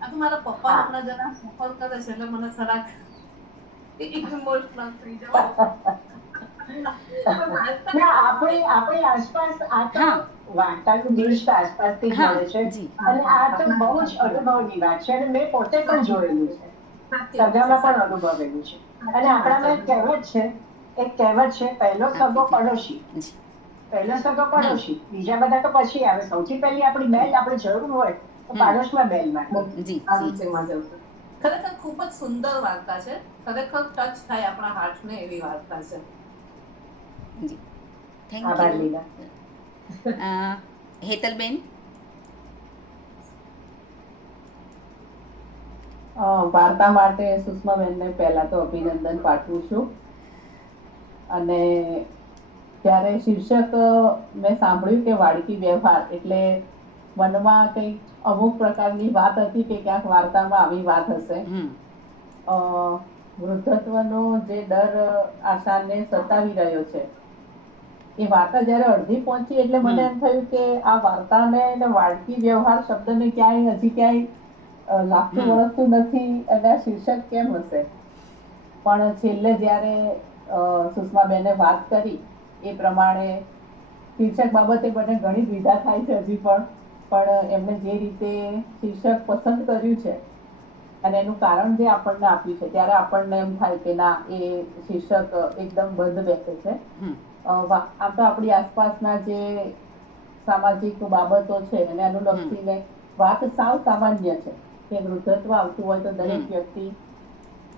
આ તો મારા પપ્પા હમણાં જરા સફર કરે છે એટલે મને થોડાક ઇમોશનલ થઈ જાવ. આપણી આસપાસ આ તો વાર્તાનું દેશ તો આસપાસથી જ મળે છે અને આ તો બહુ જ અનુભવની વાત છે અને મેં પોતે પણ જોયેલું છે, સગામાં પણ અનુભવેલું છે. અને આપણામાં એક કહેવત છે, પહેલો સગો પડોશી. પહેલો સગો પડોશી, બીજા બધા તો પછી આવે. સૌથી પહેલી આપણી બેલ આપણે જરૂર હોય તો પાડોશમાં બેલ માટે. ખરેખર ખૂબ જ સુંદર વાર્તા છે, ખરેખર ટચ થાય આપણા હાર્ટને એવી વાર્તા છે. જી, થેન્ક યુ. હેતલબેન. વાર્તા માટે સુષ્માબેનને પહેલા તો અભિનંદન પાઠવું છું. અને જ્યારે શીર્ષક મેં સાંભળ્યું કે વાડકી વ્યવહાર, એટલે મનમાં કંઈક અમુક પ્રકારની વાત હતી કે ક્યાંક વાર્તામાં આવી વાત હશે. વૃદ્ધત્વનો જે ડર આશાને સતાવી રહ્યો છે, એ વાર્તા જયારે અડધી પહોંચી એટલે મને એમ થયું કે આ વાર્તાને વાડકી વ્યવહાર શબ્દને ક્યાંય હજી ક્યાંય લાગતું વળગતું નથી અને આ શીર્ષક કેમ હશે. પણ છેલ્લે જયારે સુષ્માબેને વાત કરી એ પ્રમાણે શીર્ષક બાબતે મને ઘણી દ્વિધા થાય છે હજી પણ એમણે જે રીતે શીર્ષક પસંદ કર્યું છે અને એનું કારણ જે આપણને આપ્યું છે, ત્યારે આપણને એમ થાય કે ના, એ શીર્ષક એકદમ બંધ બેસે છે. આમ તો આપણી આસપાસના જે સામાજિક બાબતો છે એને અનુલક્ષીને વાત સાવ સામાન્ય છે કે વૃદ્ધત્વ આવતું હોય તો દરેક વ્યક્તિ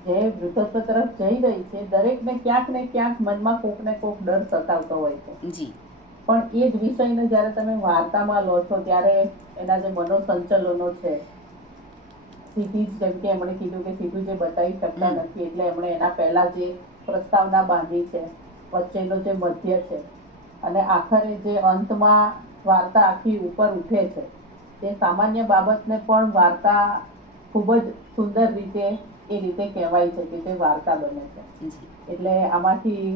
જે વૃદ્ધત્વ તરફ જઈ રહી છે દરેકને ક્યાંક ને ક્યાંક મનમાં કોક ને કોક ડર સતાવતો હોય છે. જી પણ એ જ વિષયને જ્યારે તમે વાર્તામાં લો છો ત્યારે એના જે મનોસંચલનો છે, સીધી જ જેમ કે એમણે કીધું કે સીધું જે બતાવી શકતા નથી એટલે એમણે એના પહેલા જે પ્રસ્તાવના બાંધી છે, વચ્ચેનો જે મધ્ય છે અને આખરે જે અંતમાં વાર્તા આખી ઉપર ઉઠે છે, તે સામાન્ય બાબતને પણ વાર્તા ખૂબ જ સુંદર રીતે એ રીતે કહેવાય છે કે તે વાર્તા બને છે. એટલે આમાંથી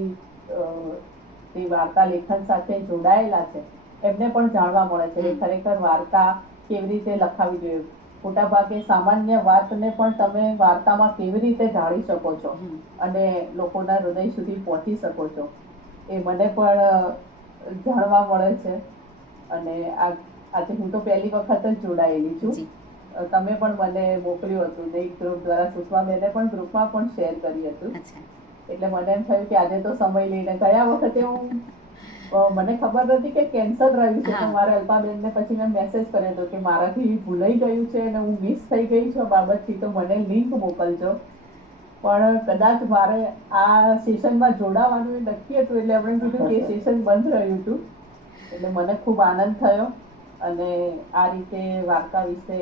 તે વાર્તા લેખન સાથે જોડાયેલા છે એમને પણ જાણવા મળે છે કે ખરેખર વાર્તા કેવી રીતે લખાવી જોઈએ. મોટા ભાગે સામાન્ય વાતને પણ તમે વાર્તામાં કેવી રીતે ઢાળી શકો છો અને લોકોના હૃદય સુધી પહોંચી શકો છો એ મને પણ જાણવા મળે છે. અને આજે હું તો પહેલી વખત જ જોડાયેલી છું. તમે પણ મને મોકલ્યું હતું એક ગ્રુપ દ્વારા, સુષ્માબેને પણ ગ્રુપમાં પણ શેર કર્યું હતું. એટલે મને એમ થયું કે આજે તો સમય લઈને, ગયા વખતે મને ખબર નથી કે કેન્સલ રહ્યું છે તો મારે અલ્પાબેનને પછી મેં મેસેજ કર્યો હતો કે મારાથી ભૂલાઈ ગયું છે અને હું મિસ થઈ ગઈ છું બાબતથી, તો મને લિંક મોકલજો. પણ કદાચ મારે આ સેશનમાં જોડાવાનું નક્કી હતું એટલે એમણે કીધું કે સેશન બંધ રહ્યું હતું. એટલે મને ખૂબ આનંદ થયો અને આ રીતે વાર્તા વિશે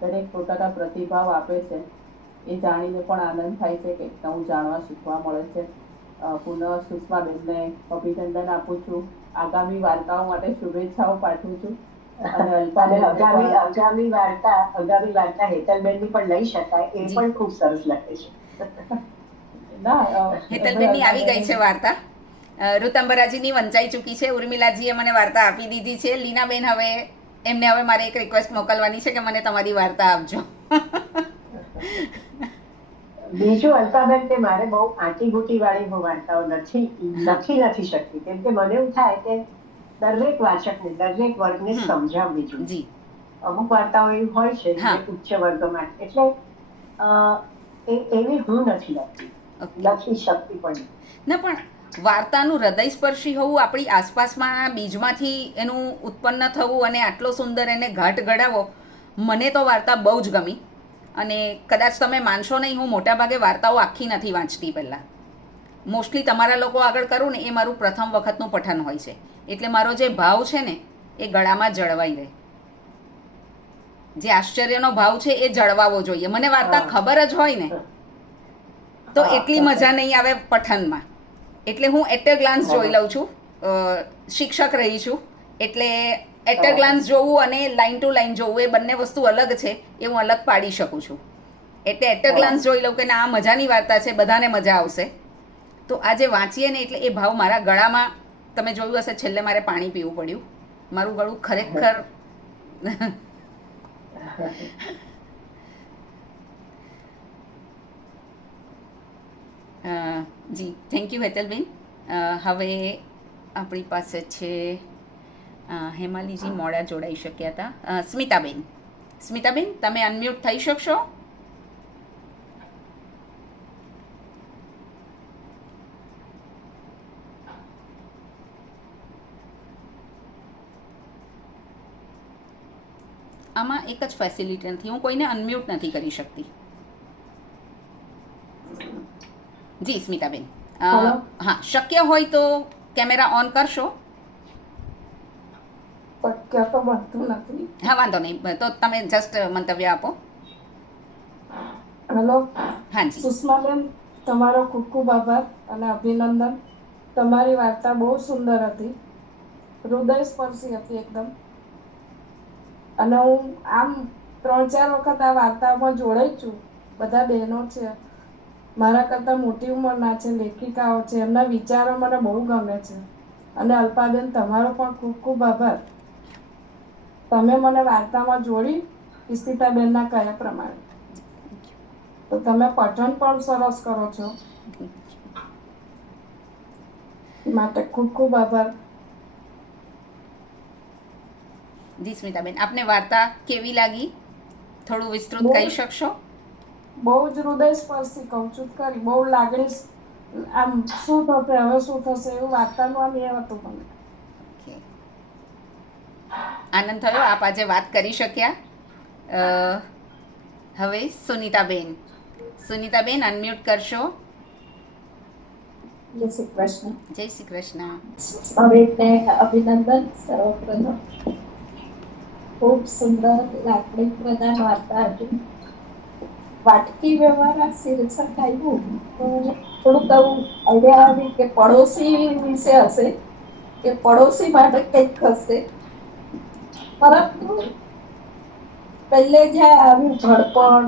દરેક પોતાના પ્રતિભાવ આપે છે એ જાણીને પણ આનંદ થાય છે કે નવું જાણવા શીખવા મળે છે. પુનઃ સુષ્માબેનને અભિનંદન આપું છું, આગામી વાર્તાઓ માટે શુભેચ્છાઓ પાઠવું છું. અને આગામી વાર્તા હેતલબેનની પણ લઈ શકાય, એ પણ ખૂબ સરસ લખે છે. હેતલબેનની આવી ગઈ છે વાર્તા, ઋતંબરાજીની વંચાઈ ચૂકી છે, ઉર્મિલાજીએ મને વાર્તા આપી દીધી છે. લીનાબેન એમને હવે મારે એક રિક્વેસ્ટ મોકલવાની છે કે મને તમારી વાર્તા આપજો. બીજું અલ્પાબેન કે મારે બહુ આંટીઘૂંટી વાળી વાર્તાઓ લખી નથી શકતી, કેમ કે મને એવું થાય કે દરેક વાચકને, દરેક વર્ગને સમજાવવી જોઈએ. અમુક વાર્તાઓ એવી હોય છે જે ઉચ્ચ વર્ગ માટે, એટલે એવી હું નથી લખી શકતી પણ ના. પણ વાર્તાનું હૃદયસ્પર્શી હોવું, આપણી આસપાસમાં બીજમાંથી એનું ઉત્પન્ન થવું અને આટલો સુંદર એને ઘાટ ઘડાવો, મને તો વાર્તા બહુ જ ગમી. અને કદાચ તમે માનશો નહીં, હું મોટાભાગે વાર્તાઓ આખી નથી વાંચતી પહેલાં. મોસ્ટલી તમારા લોકો આગળ કરું ને એ મારું પ્રથમ વખતનું પઠન હોય છે, એટલે મારો જે ભાવ છે ને એ ગળામાં જળવાઈ રહે. જે આશ્ચર્યનો ભાવ છે એ જળવાવો જોઈએ. મને વાર્તા ખબર જ હોય ને તો એટલી મજા નહીં આવે પઠનમાં. એટલે હું એટ અ ગ્લાન્સ જોઈ લઉં છું, શિક્ષક રહી છું એટલે એટ અ ગ્લાન્સ જોવું અને લાઈન ટુ લાઈન જોવું એ બંને વસ્તુ અલગ છે, એ હું અલગ પાડી શકું છું. એટલે એટ અ ગ્લાન્સ જોઈ લઉં કે ના, આ મજાની વાર્તા છે, બધાને મજા આવશે. તો આ જે વાંચીએ ને એટલે એ ભાવ મારા ગળામાં, તમે જોયું હશે છેલ્લે મારે પાણી પીવું પડ્યું. મારું ગળું ખરેખર જી, થેન્ક યુ હેતલબેન. હવે આપણી પાસે છે હેમાલીજી, મોડા જોડાઈ શક્યા હતા. સ્મિતાબેન, તમે અનમ્યુટ થઈ શકશો? આમાં એક જ ફેસિલિટી નથી, હું કોઈને અનમ્યુટ નથી કરી શકતી. જી સ્મિતાબેન, હા, શક્ય હોય તો કેમેરા ઓન કરશો. શક્ય તો બનતું નથી. હા, વાંધો નહીં, તો તમે જસ્ટ મંતવ્ય આપો. હેલો. હાજી સુષ્માબેન, તમારો ખૂબ ખૂબ આભાર અને અભિનંદન. તમારી વાર્તા બહુ સુંદર હતી, હૃદયસ્પર્શી હતી એકદમ. અને હું આમ 3-4 વખત આ વાર્તામાં જોડાઈ છું. બધા બહેનો છે, મારા કરતાં મોટી ઉંમરના છે, લેખિકાઓ છે, એમના વિચારો મને બહુ ગમે છે. અને અલ્પાબેન, તમારો પણ ખૂબ ખૂબ આભાર. તમે મને વાર્તામાં જોડી ઈશિતાબેનના કહ્યા પ્રમાણે. તો તમે પઠન પણ સરસ કરો છો, માટે ખૂબ ખૂબ આભાર. જી સ્મિતાબેન, આપને વાર્તા કેવી લાગી, થોડું વિસ્તૃત કહી શકશો? બહુ જ હૃદયસ્પર્શી, કહું છું ખરી, બહુ લાગણી, આમ શું થશે હવે શું થશે એવું વાર્તાનું આમ એ હતું મને. આનંદ થયો આપ આજે વાત કરી શક્યા. હવે સુનીતાબેન અનમ્યુટ કરશો. જય શ્રી કૃષ્ણ. જય શ્રી કૃષ્ણ. હરેકને અભિનંદન. સર્વપ્રથમ ખૂબ સુંદર લાગણી પ્રદાન વાર્તા હતી. વાટકી વ્યવહાર આ શીર્ષક આવ્યું તો થોડુંક આવું આઈડિયા આવી કે પડોશી વિશે હશે કે પડોશી માટે કંઈક હશે, પરંતુ પહેલે જે આવ્યું ઝડપણ,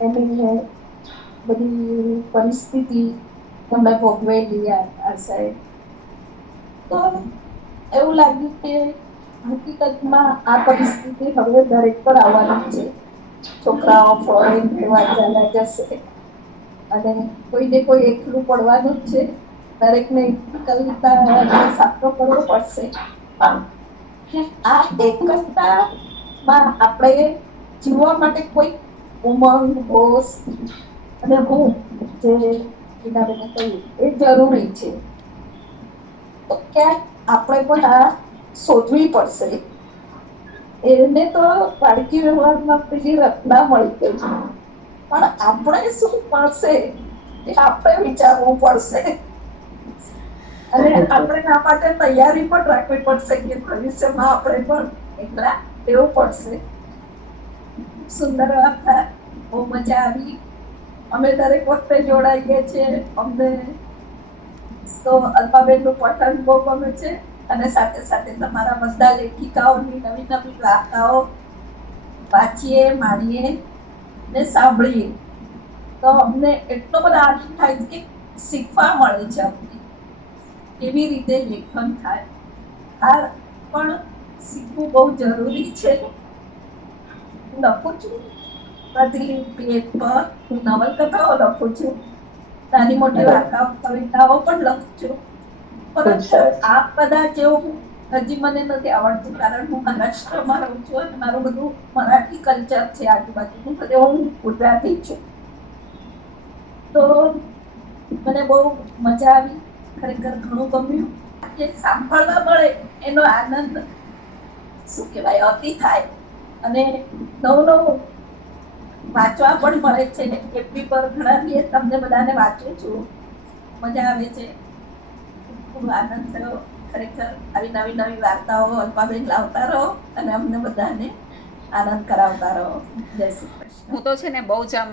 એની બધી પરિસ્થિતિ તમે ભોગવેલી આ સાહેબ, તો એવું લાગ્યું કે હકીકતમાં આ પરિસ્થિતિ હવે દરેક પર આવવાની છે. છોકરાઓ ફોરેન રહેવા ચાલ્યા જશે અને કોઈને કોઈ એકલું પડવાનું જ છે. દરેકને એકલતા સામનો કરવો પડશે. આ એકલતામાં આપણે જીવવા માટે કોઈ ઉમંગ, હોશ અને હું જે હિનાબેને કહ્યું એ જરૂરી છે. તો ક્યાંક આપણે પણ આ શોધવી પડશે. એને તો બાળકી વ્યવહારમાં પેલી રચના મળી ગઈ છે, પણ આપણે શું મળશે એ આપણે વિચારવું પડશે અને આપણે આ માટે તૈયારી પણ રાખવી પડશે કે ભવિષ્યમાં આપણે પણ એકલા રહેવું પડશે. સુંદર વાર્તા, બહુ મજા આવી. અમે દરેક વખતે જોડાઈ ગયા છે. અમને તો અલ્પાબેનનું પઠન બહુ ગમે છે અને સાથે સાથે તમારા બધા લેખિકાઓની નવી નવી વાર્તાઓ વાંચીએ, માણીએ ને સાંભળીએ તો અમને એટલો બધો આનંદ થાય કે શીખવા મળે છે અમને કેવી રીતે લેખન થાય. આ પણ શીખવું બહુ જરૂરી છે. હું લખું છું બધી પેજ પર, હું નવલકથાઓ લખું છું, નાની મોટી વાર્તાઓ, કવિતાઓ પણ લખું છું, પરંતુ આ બધા જેવું હજી મને નથી આવડતું, કારણ હું મહારાષ્ટ્રમાં રહું છું અને મારું બધું મરાઠી કલ્ચર છે આજુબાજુનું, બધે હું ગુજરાતી છું. તો મને બહુ મજા આવી, ખરેખર ઘણું ગમ્યું. જે સાંભળવા મળે એનો આનંદ શું કહેવાય અતિ થાય અને નવું નવું વાંચવા પણ મળે છે. એફબી પર ઘણા તમને બધાને વાંચું છું, મજા આવે છે, ખૂબ આનંદ થયો. ખરેખર આવી નવી નવી વાર્તાઓ અલ્પાબેન લાવતા રહો અને અમને બધાને આનંદ કરાવતા રહો. જય શ્રી કૃષ્ણ. હું તો છે ને બહુ જ આમ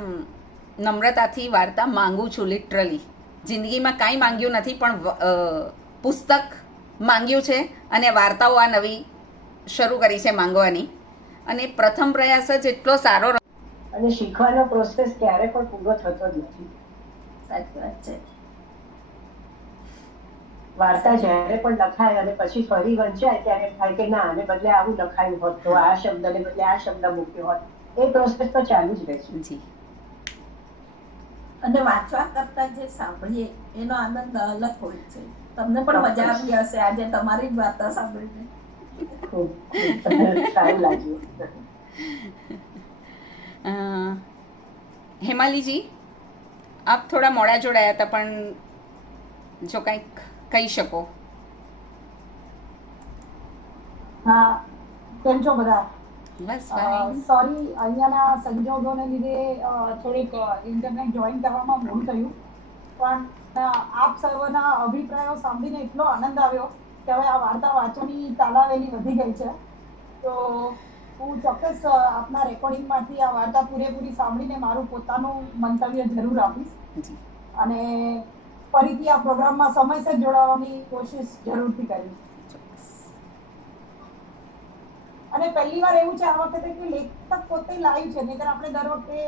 નમ્રતાથી વાર્તા માંગુ છું. લિટરલી જિંદગીમાં કાંઈ માંગ્યું નથી, પણ પુસ્તક માંગ્યું છે અને વાર્તાઓ આ નવી શરૂ કરી છે માંગવાની. અને પ્રથમ પ્રયાસ જ એટલો સારો અને શીખવાનો પ્રોસેસ ક્યારે પણ પૂરો થતો જ નથી. સાચી વાત છે. વાર્તા જ્યારે પણ લખાય અને પછી ફરી વંચાય ત્યારે થાય કે ના, આને બદલે આવું લખાયું હોત તો આ શબ્દને બદલે આ શબ્દ મૂક્યો હોત. એ પ્રોસેસ તો ચાલુ જ રહે છે. જી. અને વાંચવા કરતા જે સાંભળીએ એનો આનંદ અલગ હોય છે. તમને પણ મજા આવી હશે આજે તમારી જ વાર્તા સાંભળીને. ખૂબ સારું લાગ્યું. હેમાલીજી, આપ થોડા મોડા જોડાયા હતા, પણ જો કંઈક કહી શકો. હા, કેમ છો બધા? બસ ફાઇન. સોરી, અહીંયાના સંજોગોને લીધે થોડીક ઇન્ટરનેટ જોઈન કરવામાં મોડું થયું, પણ આપ સર્વના અભિપ્રાયો સાંભળીને એટલો આનંદ આવ્યો કે હવે આ વાર્તા વાંચવાની તાલાવેલી વધી ગઈ છે. તો હું ચોક્કસ આપના રેકોર્ડિંગમાંથી આ વાર્તા પૂરેપૂરી સાંભળીને મારું પોતાનું મંતવ્ય જરૂર આપીશ અને ફરીથી આ પ્રોગ્રામમાં સમયસર જોડાવાની કોશિશ જરૂરથી કરીશ. અને પહેલી વાર એવું છે આ વખતે કે લેખક પોતે લાઈવ છે, નહીંતર આપણે દર વખતે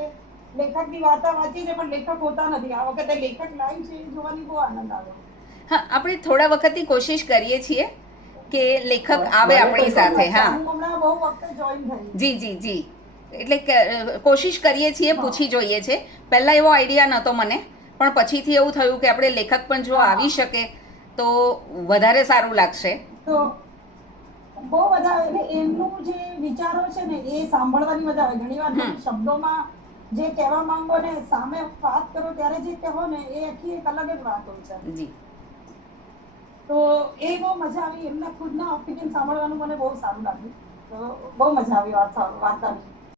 લેખકની વાર્તા વાંચીએ છીએ પણ લેખક હોતા નથી. આ વખતે લેખક લાઈવ છે એ જોવાની બહુ આનંદ આવ્યો. હા, આપણે થોડા વખતથી કોશિશ કરીએ છીએ કે લેખક આવે આપણી સાથે. હા, હું હમણાં બહુ વખતે જોઈન થઈ. જી જી જી. એટલે કોશિશ કરીએ છીએ, પૂછી જોઈએ છે. પહેલાં એવો આઈડિયા નહોતો મને, પણ પછીથી એવું થયું કે આપણે લેખક પણ જો આવી શકે તો વધારે સારું લાગશે. તો બહુ મજા આવે. એટલે એમનું જે વિચારો છે ને એ સાંભળવાની મજા આવે. ઘણી વાર શબ્દોમાં જે કહેવા માંગો ને સામે વાત કરો ત્યારે જે કહો ને એ આખી એક અલગ જ વાત હોય છે. જી. તો એ બહુ મજા આવી. એમના ખુદના ઓપિનિયન સાંભળવાનું મને બહુ સારું લાગ્યું. તો બહુ મજા આવી વાર્તા.